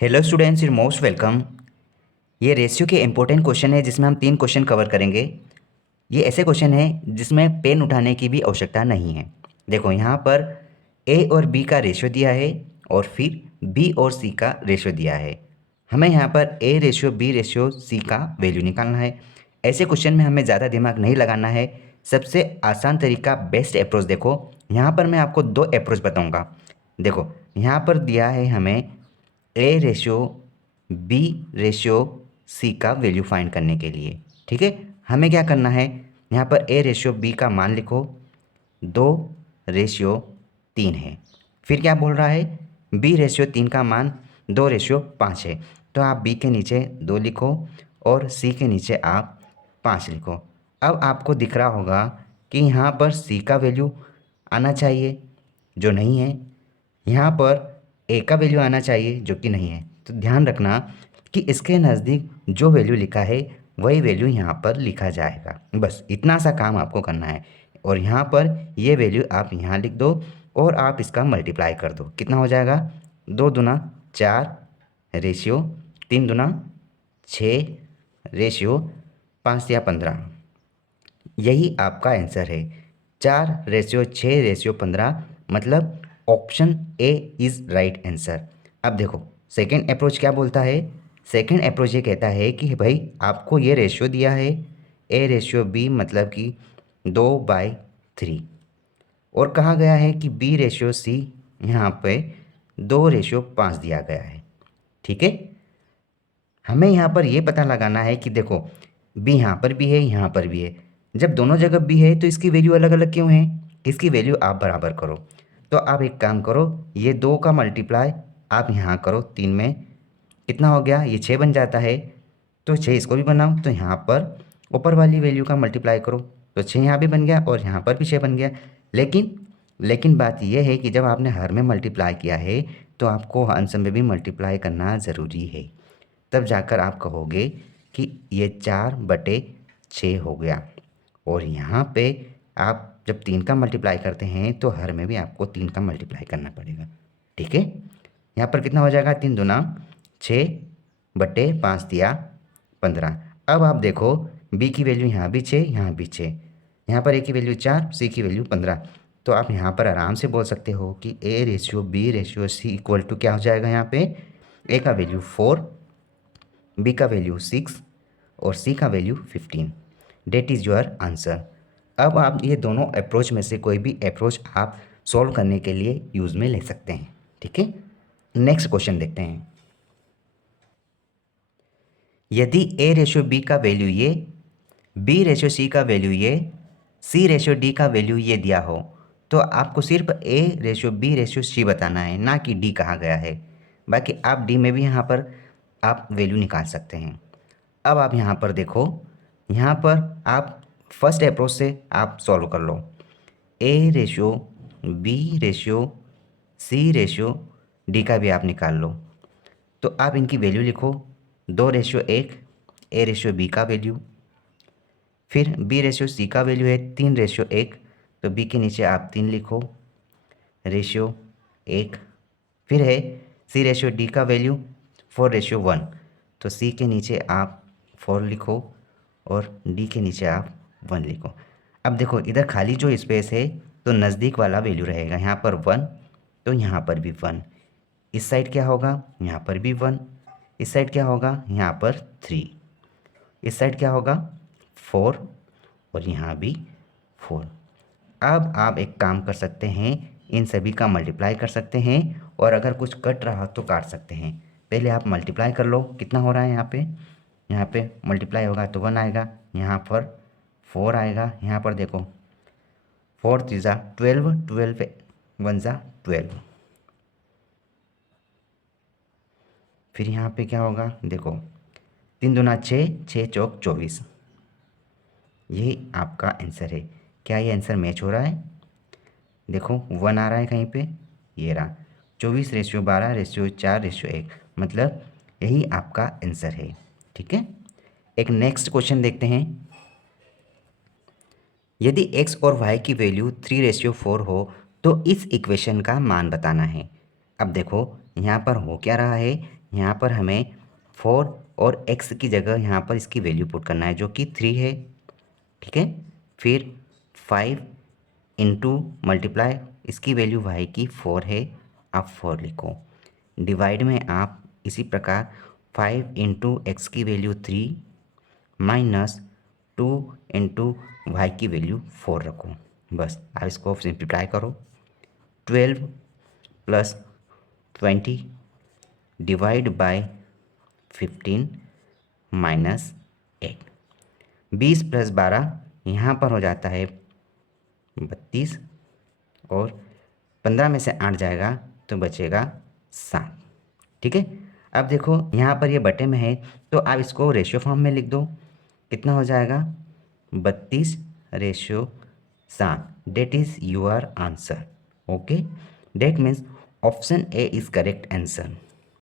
Hello students, you most welcome. ये ratio के important question है जिसमें हम 3 क्वेश्चन कवर करेंगे। ये ऐसे क्वेश्चन है जिसमें पेन उठाने की भी आवश्यकता नहीं है। देखो यहाँ पर ए और बी का रेशियो दिया है और फिर बी और सी का रेशियो दिया है। हमें यहाँ पर A ratio B ratio C का वैल्यू निकालना है। ऐसे क्वेश्चन में हमें ज़्यादा दिमाग नहीं लगाना है। सबसे आसान तरीका, बेस्ट अप्रोच, देखो यहाँ पर मैं आपको 2 अप्रोच बताऊँगा। देखो यहाँ पर दिया है हमें A ratio B ratio C का वैल्यू फाइंड करने के लिए। ठीक है, हमें क्या करना है, यहाँ पर ए रेशियो बी का मान लिखो 2:3 है। फिर क्या बोल रहा है, बी रेशियो 3 का मान 2:5 है। तो आप बी के नीचे 2 लिखो और सी के नीचे आप 5 लिखो। अब आपको दिख रहा होगा कि यहाँ पर सी का वैल्यू आना चाहिए जो नहीं है, यहाँ पर ए का वैल्यू आना चाहिए जो कि नहीं है। तो ध्यान रखना कि इसके नज़दीक जो वैल्यू लिखा है वही वैल्यू यहाँ पर लिखा जाएगा। बस इतना सा काम आपको करना है। और यहाँ पर ये वैल्यू आप यहाँ लिख दो और आप इसका मल्टीप्लाई कर दो। कितना हो जाएगा, 2 दूना 4 रेशियो 3 दूना 6 रेशियो 5 या 15। यही आपका आंसर है, 4:6:15। मतलब option A is right answer. अब देखो सेकंड अप्रोच क्या बोलता है। सेकंड अप्रोच ये कहता है कि भाई आपको ये रेशियो दिया है ए रेशियो बी, मतलब कि 2/3, और कहा गया है कि बी रेशियो सी यहाँ पे 2:5 दिया गया है। ठीक है, हमें यहाँ पर ये पता लगाना है कि देखो बी यहाँ पर भी है, यहाँ पर भी है। जब दोनों जगह बी है तो इसकी वैल्यू अलग अलग क्यों है। इसकी वैल्यू आप बराबर करो। तो आप एक काम करो, ये 2 का मल्टीप्लाई आप यहाँ करो 3 में, कितना हो गया, ये 6 बन जाता है। तो 6 इसको भी बनाओ, तो यहाँ पर ऊपर वाली वैल्यू का मल्टीप्लाई करो, तो 6 यहाँ भी बन गया और यहाँ पर भी 6 बन गया। लेकिन लेकिन बात यह है कि जब आपने हर में मल्टीप्लाई किया है तो आपको अंश में भी मल्टीप्लाई करना ज़रूरी है। तब जाकर आप कहोगे कि ये 4/6 हो गया। और यहाँ पे आप जब 3 का मल्टीप्लाई करते हैं तो हर में भी आपको 3 का मल्टीप्लाई करना पड़ेगा। ठीक है, यहाँ पर कितना हो जाएगा, 3 दूना 6/5 अब आप देखो बी की वैल्यू यहाँ भी 6, यहाँ भी 6, यहाँ पर ए की वैल्यू 4, सी की वैल्यू 15। तो आप यहाँ पर आराम से बोल सकते हो कि A ratio B ratio C equal to क्या हो जाएगा, यहाँ पे ए का वैल्यू 4, बी का वैल्यू 6 और सी का value 15। That is your answer. अब आप ये दोनों अप्रोच में से कोई भी अप्रोच आप सॉल्व करने के लिए यूज़ में ले सकते हैं। ठीक है, नेक्स्ट क्वेश्चन देखते हैं। यदि ए रेशियो बी का वैल्यू ये, बी रेशियो सी का वैल्यू ये, सी रेशियो डी का वैल्यू ये दिया हो, तो आपको सिर्फ A ratio B ratio C बताना है, ना कि डी कहा गया है। बाकी आप डी में भी यहाँ पर आप वैल्यू निकाल सकते हैं। अब आप यहाँ पर देखो, यहाँ पर आप फर्स्ट अप्रोच से आप सॉल्व कर लो। A ratio B ratio C ratio D का भी आप निकाल लो। तो आप इनकी वैल्यू लिखो, 2:1 ए रेशियो बी का वैल्यू, फिर बी रेशियो सी का वैल्यू है 3:1, तो बी के नीचे आप 3 लिखो रेशियो 1। फिर है सी रेशियो डी का वैल्यू 4:1, तो सी के नीचे आप 4 लिखो और डी के नीचे आप 1 लिखो। अब देखो इधर खाली जो स्पेस है तो नज़दीक वाला वैल्यू रहेगा, यहाँ पर 1 तो यहाँ पर भी 1, इस साइड क्या होगा, यहाँ पर भी 1, इस साइड क्या होगा, यहाँ पर 3, इस साइड क्या होगा 4 और यहाँ भी 4। अब आप एक काम कर सकते हैं, इन सभी का मल्टीप्लाई कर सकते हैं और अगर कुछ कट रहा तो काट सकते हैं। पहले आप मल्टीप्लाई कर लो, कितना हो रहा है यहाँ पे मल्टीप्लाई होगा तो 1 आएगा, यहाँ पर 4 आएगा, यहाँ पर देखो 4 3 12, 12 1 12। फिर यहाँ पे क्या होगा, देखो 3 दूना 6, 6 चौक 24। यही आपका आंसर है। क्या ये आंसर मैच हो रहा है, देखो 1 आ रहा है कहीं पे, ये रहा 24:12:4:1, मतलब यही आपका आंसर है। ठीक है, एक नेक्स्ट क्वेश्चन देखते हैं। यदि x और y की वैल्यू 3:4 हो तो इस इक्वेशन का मान बताना है। अब देखो यहाँ पर हो क्या रहा है यहाँ पर हमें 4 और x की जगह यहाँ पर इसकी वैल्यू पुट करना है जो कि 3 है, ठीक है। फिर 5 इंटू मल्टीप्लाई इसकी वैल्यू y की 4 है, आप 4 लिखो। डिवाइड में आप इसी प्रकार 5 इंटू एक्स की वैल्यू 3 माइनस 2 इंटू वाई की वैल्यू 4 रखो। बस आप इसको सिंप्लीफाई करो। 12 plus 20 divide by 15 minus 8। 20 plus 12 यहाँ पर हो जाता है 32 और 15 में से 8 जाएगा तो बचेगा 7, ठीक है। अब देखो यहाँ पर ये बटे में है तो आप इसको रेशियो फॉर्म में लिख दो। कितना हो जाएगा 32:7। That is your answer. Okay, that means option A is correct answer.